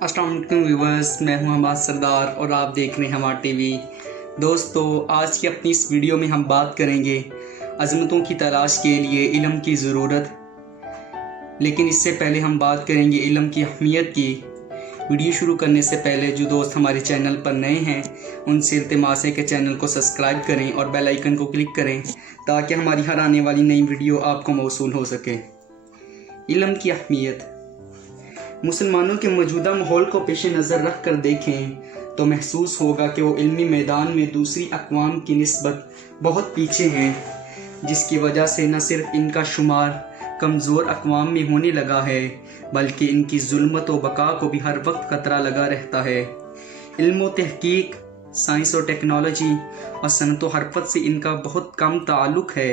अस्सलाम वालेकुम व्यूवर्स, मैं हूं हमाद सरदार और आप देख रहे हैं हमाद टीवी। दोस्तों, आज की अपनी इस वीडियो में हम बात करेंगे अज़मतों की तलाश के लिए इल्म की ज़रूरत। लेकिन इससे पहले हम बात करेंगे इल्म की अहमियत की। वीडियो शुरू करने से पहले जो दोस्त हमारे चैनल पर नए हैं उनसे इल्तिमास है कि चैनल को सब्सक्राइब करें और बेल आइकन को क्लिक करें ताकि हमारी हर आने वाली नई वीडियो आपको मौसूल हो सके। इल्म की अहमियत। मुसलमानों के मौजूदा माहौल को पेश नज़र रख कर देखें तो महसूस होगा कि वो इल्मी मैदान में दूसरी अक़वाम की निस्बत बहुत पीछे हैं, जिसकी वजह से न सिर्फ इनका शुमार कमज़ोर अक़वाम में होने लगा है बल्कि इनकी ज़ुल्मत व बका को भी हर वक्त खतरा लगा रहता है। इल्म व तहक़ीक़, साइंस और टेक्नोलॉजी और सनत व हरफत से इनका बहुत कम ताल्लुक़ है।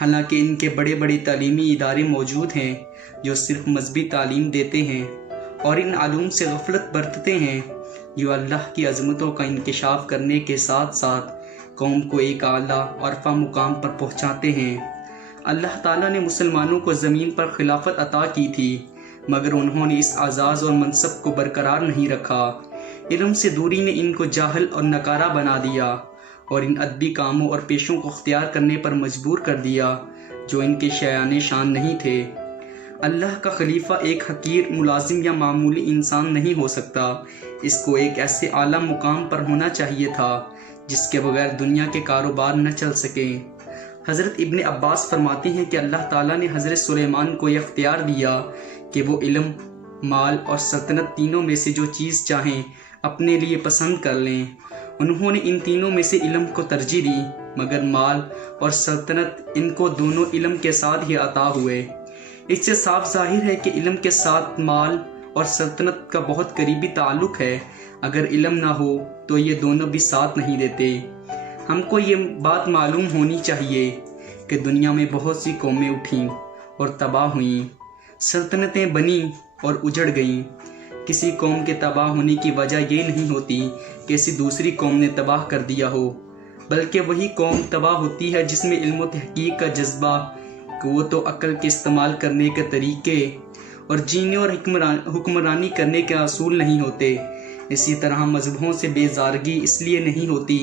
हालांकि इनके बड़े बड़े तालीमी इदारे मौजूद हैं जो सिर्फ मजहबी तालीम देते हैं और इन आलूम से गफलत बरतते हैं जो अल्लाह की अज़मतों का इंकिशाफ करने के साथ साथ कौम को एक आला और अरफा मुकाम पर पहुँचाते हैं। अल्लाह ताला ने मुसलमानों को ज़मीन पर खिलाफत अता की थी, मगर उन्होंने इस आज़ाज़ और मनसब को बरकरार नहीं रखा। इल्म से दूरी ने इनको जाहल और नकारा बना दिया और इन अदबी कामों और पेशों को अख्तियार करने पर मजबूर कर दिया जो इनके शयान शान नहीं थे। अल्लाह का खलीफा एक हकीर मुलाजिम या मामूली इंसान नहीं हो सकता। इसको एक ऐसे आला मुकाम पर होना चाहिए था जिसके बगैर दुनिया के कारोबार न चल सके। हज़रत इब्न अब्बास फरमाते हैं कि अल्लाह ताला ने हज़रत सुलेमान को यह अख्तियार दिया कि वो इल्म, माल और सल्तनत तीनों में से जो चीज़ चाहें अपने लिए पसंद कर लें। उन्होंने इन तीनों में से इल्म को तरजीह दी, मगर माल और सल्तनत इनको दोनों इल्म के साथ ही अता हुए। इससे साफ जाहिर है कि इल्म के साथ माल और सल्तनत का बहुत करीबी ताल्लुक़ है। अगर इल्म ना हो तो ये दोनों भी साथ नहीं देते। हमको ये बात मालूम होनी चाहिए कि दुनिया में बहुत सी कौमें उठीं और तबाह हुईं, सल्तनतें बनी और उजड़ गईं। किसी कौम के तबाह होने की वजह ये नहीं होती कि किसी दूसरी कौम ने तबाह कर दिया हो, बल्कि वही कौम तबाह होती है जिसमें इल्म व तहक़ीक़ का जज्बा, क़ुव्वत व अक़ल के इस्तेमाल करने के तरीके और जीने और हुक्मरानी करने के असूल नहीं होते। इसी तरह मज़हबों से बेज़ारगी इसलिए नहीं होती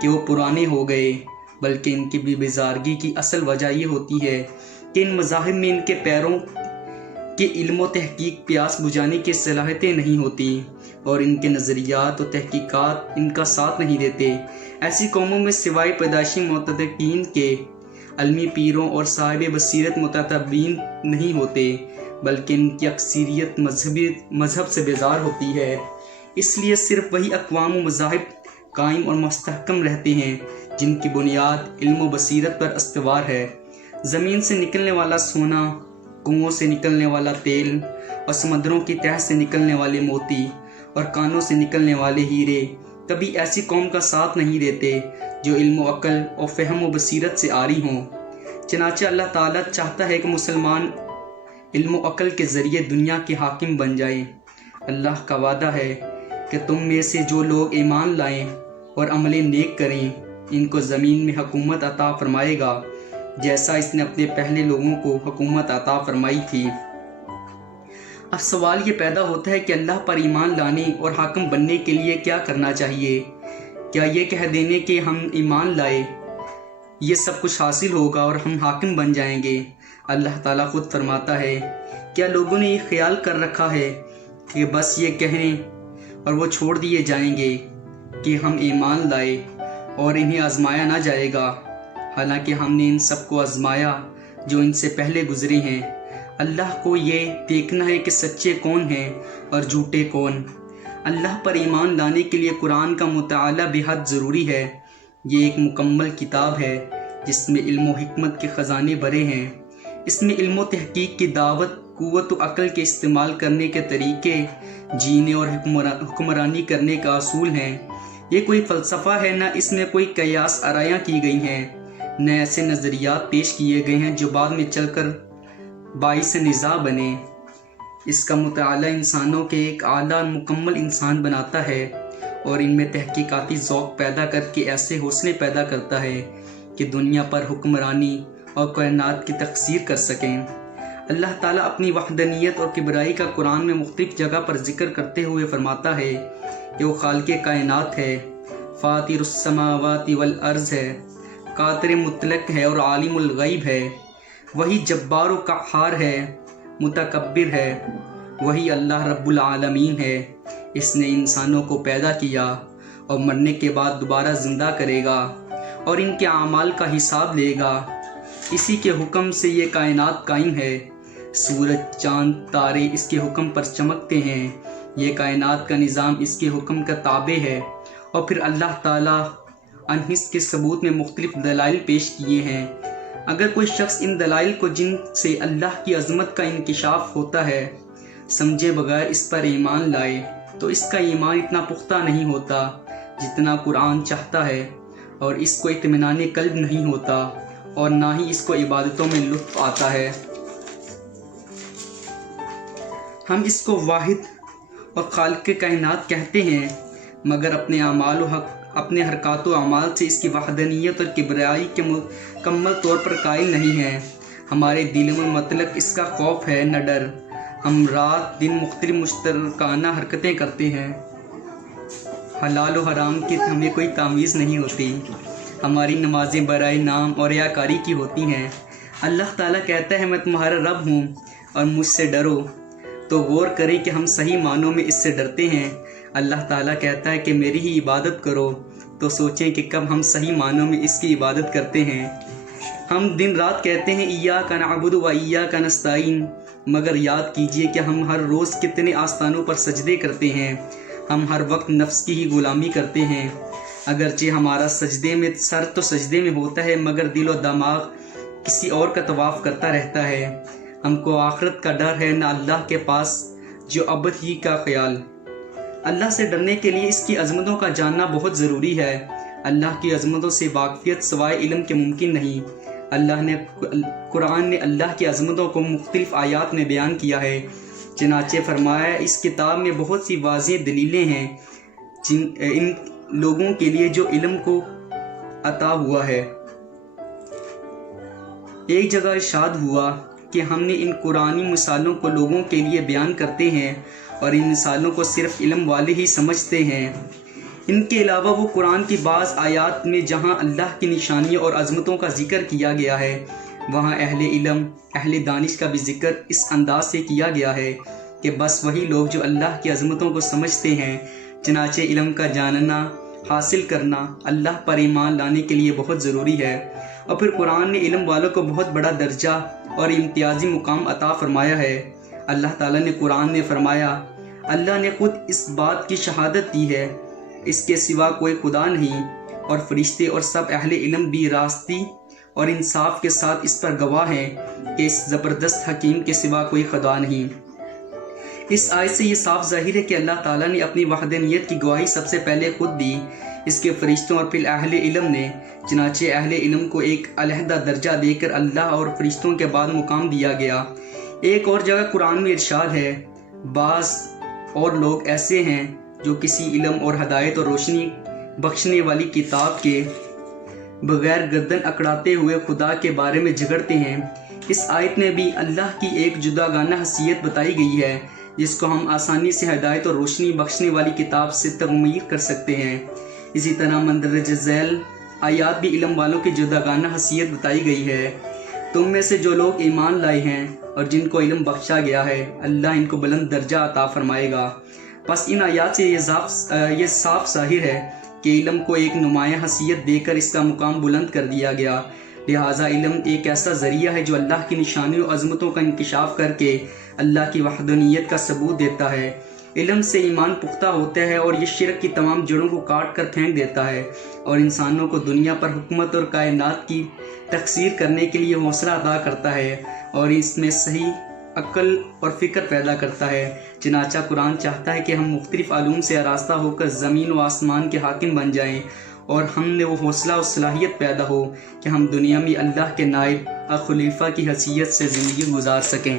कि वो पुराने हो गए, बल्कि इनकी बेज़ारगी की असल वजह ये होती है कि इन मज़ाहिब में इनके पैरों कि इल्म व तहक़ीक़ प्यास बुझाने की सलाहियतें नहीं होती और इनके नज़रियात व तहक़ीक़ात इनका साथ नहीं देते। ऐसी कौमों में सिवाय पैदाइशी मुतदक्कीन के अलमी पीरों और साहिब बसीरत मुततब्बीन नहीं होते, बल्कि इनकी अक्सरियत मजहब से बेजार होती है। इसलिए सिर्फ वही अक़वाम व मज़ाहिब कायम और मुस्तहकम रहते हैं जिनकी बुनियाद इल्म व बसीरत पर इस्तवार है। ज़मीन से निकलने वाला सोना, कुओं से निकलने वाला तेल और समुद्रों की तह से निकलने वाले मोती और कानों से निकलने वाले हीरे कभी ऐसी कौम का साथ नहीं देते जो इल्म व अक़ल और फ़हम व बसीरत से आरी हों। चनाचे अल्लाह ताला चाहता है कि मुसलमान इल्म व अक़ल के ज़रिए दुनिया के हाकिम बन जाएं। अल्लाह का वादा है कि तुम में से जो लोग ईमान लाएं और अमल नेक करें, इनको ज़मीन में हुकूमत अता फरमाएगा जैसा इसने अपने पहले लोगों को हुकूमत अता फरमाई थी। अब सवाल ये पैदा होता है कि अल्लाह पर ईमान लाने और हाकिम बनने के लिए क्या करना चाहिए। क्या ये कह देने कि हम ईमान लाए ये सब कुछ हासिल होगा और हम हाकिम बन जाएंगे? अल्लाह ताला खुद फरमाता है, क्या लोगों ने ये ख्याल कर रखा है कि बस ये कहने और वो छोड़ दिए जाएंगे कि हम ईमान लाए और इन्हें आजमाया ना जाएगा? हालांकि हमने इन सब को आजमाया जो इनसे पहले गुजरे हैं। अल्लाह को ये देखना है कि सच्चे कौन हैं और झूठे कौन। अल्लाह पर ईमान लाने के लिए कुरान का मुताला बेहद ज़रूरी है। ये एक मुकम्मल किताब है जिसमें इल्म व हिकमत के ख़जाने भरे हैं। इसमें इल्म व तहक़ीक़ की दावत, क़ुव्वत व अक़ल के इस्तेमाल करने के तरीके, जीने और हुक्मरानी करने का असूल हैं। ये कोई फ़लसफ़ा है, ना इसमें कोई क़यास आरायाँ की गई हैं, न ऐसे नज़रियात पेश किए गए हैं जो बाद में चलकर बाइस निज़ा बने। इसका मुताला इंसानों के एक आला मुकम्मल इंसान बनाता है और इनमें तहक़ीक़ाती ज़ौक़ पैदा करके ऐसे हौसले पैदा करता है कि दुनिया पर हुक्मरानी और कायनात की तकसीर कर सकें। اللہ تعالیٰ اپنی وحدانیت اور کبریائی کا قرآن میں مختلف جگہ پر ذکر کرتے ہوئے فرماتا ہے کہ وہ خالق کائنات ہے، فاطر السماوات والارض ہے، قادر مطلق ہے اور عالم الغیب ہے، وہی جبار و قہار ہے، متکبر ہے، وہی اللہ رب العالمین ہے۔ اس نے انسانوں کو پیدا کیا اور مرنے کے بعد دوبارہ زندہ کرے گا اور ان کے اعمال کا حساب لے گا۔ اسی کے حکم سے یہ کائنات قائم ہے، سورج، چاند، تارے اس کے حکم پر چمکتے ہیں، یہ کائنات کا نظام اس کے حکم کا تابع ہے۔ اور پھر اللہ تعالیٰ انحص کے ثبوت میں مختلف دلائل پیش کیے ہیں۔ اگر کوئی شخص ان دلائل کو جن سے اللہ کی عظمت کا انکشاف ہوتا ہے سمجھے بغیر اس پر ایمان لائے تو اس کا ایمان اتنا پختہ نہیں ہوتا جتنا قرآن چاہتا ہے، اور اس کو اطمینان قلب نہیں ہوتا اور نہ ہی اس کو عبادتوں میں لطف آتا ہے۔ ہم اس کو واحد اور خالق کائنات کہتے ہیں، مگر اپنے حرکات و اعمال سے اس کی وحدانیت اور کبریائی کے مکمل طور پر قائل نہیں ہیں۔ ہمارے دلوں میں مطلق اس کا خوف ہے، نہ ڈر۔ ہم رات دن مختلف مشترکانہ حرکتیں کرتے ہیں، حلال و حرام کی ہمیں کوئی تمیز نہیں ہوتی۔ ہماری نمازیں برائے نام اور ریاکاری کی ہوتی ہیں۔ اللہ تعالیٰ کہتا ہے میں تمہارا رب ہوں اور مجھ سے ڈرو، تو غور کریں کہ ہم صحیح معنوں میں اس سے ڈرتے ہیں۔ اللہ تعالیٰ کہتا ہے کہ میری ہی عبادت کرو، تو سوچیں کہ کب ہم صحیح معنوں میں اس کی عبادت کرتے ہیں۔ ہم دن رات کہتے ہیں ایاک نعبد و ایاک نستعین، مگر یاد کیجئے کہ ہم ہر روز کتنے آستانوں پر سجدے کرتے ہیں۔ ہم ہر وقت نفس کی ہی غلامی کرتے ہیں، اگرچہ ہمارا سر تو سجدے میں ہوتا ہے مگر دل و دماغ کسی اور کا طواف کرتا رہتا ہے۔ ہم کو آخرت کا ڈر ہے، نہ اللہ کے پاس جو ابد ہی کا خیال۔ اللہ سے ڈرنے کے لیے اس کی عظمتوں کا جاننا بہت ضروری ہے۔ اللہ کی عظمتوں سے واقفیت سوائے علم کے ممکن نہیں۔ قرآن نے اللہ کی عظمتوں کو مختلف آیات میں بیان کیا ہے، چنانچہ فرمایا اس کتاب میں بہت سی واضح دلیلیں ہیں ان لوگوں کے لیے جو علم کو عطا ہوا ہے۔ ایک جگہ ارشاد ہوا کہ ہم نے ان قرآنی مثالوں کو لوگوں کے لیے بیان کرتے ہیں اور ان مثالوں کو صرف علم والے ہی سمجھتے ہیں۔ ان کے علاوہ وہ قرآن کی بعض آیات میں جہاں اللہ کی نشانیوں اور عظمتوں کا ذکر کیا گیا ہے وہاں اہل علم، اہل دانش کا بھی ذکر اس انداز سے کیا گیا ہے کہ بس وہی لوگ جو اللہ کی عظمتوں کو سمجھتے ہیں۔ چنانچہ علم کا جاننا، حاصل کرنا اللہ پر ایمان لانے کے لیے بہت ضروری ہے۔ اور پھر قرآن نے علم والوں کو بہت بڑا درجہ اور امتیازی مقام عطا فرمایا ہے۔ اللہ تعالیٰ نے قرآن میں فرمایا، اللہ نے خود اس بات کی شہادت دی ہے اس کے سوا کوئی خدا نہیں، اور فرشتے اور سب اہل علم بھی راستی اور انصاف کے ساتھ اس پر گواہ ہیں کہ اس زبردست حکیم کے سوا کوئی خدا نہیں۔ اس آیت سے یہ صاف ظاہر ہے کہ اللہ تعالیٰ نے اپنی وحدانیت کی گواہی سب سے پہلے خود دی، اس کے فرشتوں اور پھر اہل علم نے۔ چنانچہ اہل علم کو ایک علیحدہ درجہ دے کر اللہ اور فرشتوں کے بعد مقام دیا گیا۔ ایک اور جگہ قرآن میں ارشاد ہے، بعض اور لوگ ایسے ہیں جو کسی علم اور ہدایت اور روشنی بخشنے والی کتاب کے بغیر گردن اکڑاتے ہوئے خدا کے بارے میں جھگڑتے ہیں۔ اس آیت میں بھی اللہ کی ایک جداگانہ حیثیت بتائی گئی ہے جس کو ہم آسانی سے ہدایت اور روشنی بخشنے والی کتاب سے تغمیر کر سکتے ہیں۔ اسی طرح مندرجہ ذیل آیات بھی علم والوں کی جداگانہ حیثیت بتائی گئی ہے۔ تم میں سے جو لوگ ایمان لائے ہیں اور جن کو علم بخشا گیا ہے اللہ ان کو بلند درجہ عطا فرمائے گا۔ بس ان آیات سے یہ صاف ظاہر ہے کہ علم کو ایک نمایاں حیثیت دے کر اس کا مقام بلند کر دیا گیا۔ لہٰذا علم ایک ایسا ذریعہ ہے جو اللہ کی نشانیوں و عظمتوں کا انکشاف کر کے اللہ کی وحدانیت کا ثبوت دیتا ہے۔ علم سے ایمان پختہ ہوتا ہے اور یہ شرک کی تمام جڑوں کو کاٹ کر پھینک دیتا ہے اور انسانوں کو دنیا پر حکومت اور کائنات کی تکثیر کرنے کے لیے حوصلہ عطا کرتا ہے اور اس میں صحیح عقل اور فکر پیدا کرتا ہے۔ چنانچہ قرآن چاہتا ہے کہ ہم مختلف علوم سے آراستہ ہو کر زمین و آسمان کے حاکم بن جائیں اور ہم نے وہ حوصلہ و صلاحیت پیدا ہو کہ ہم دنیا میں اللہ کے نائب اور خلیفہ کی حیثیت سے زندگی گزار سکیں۔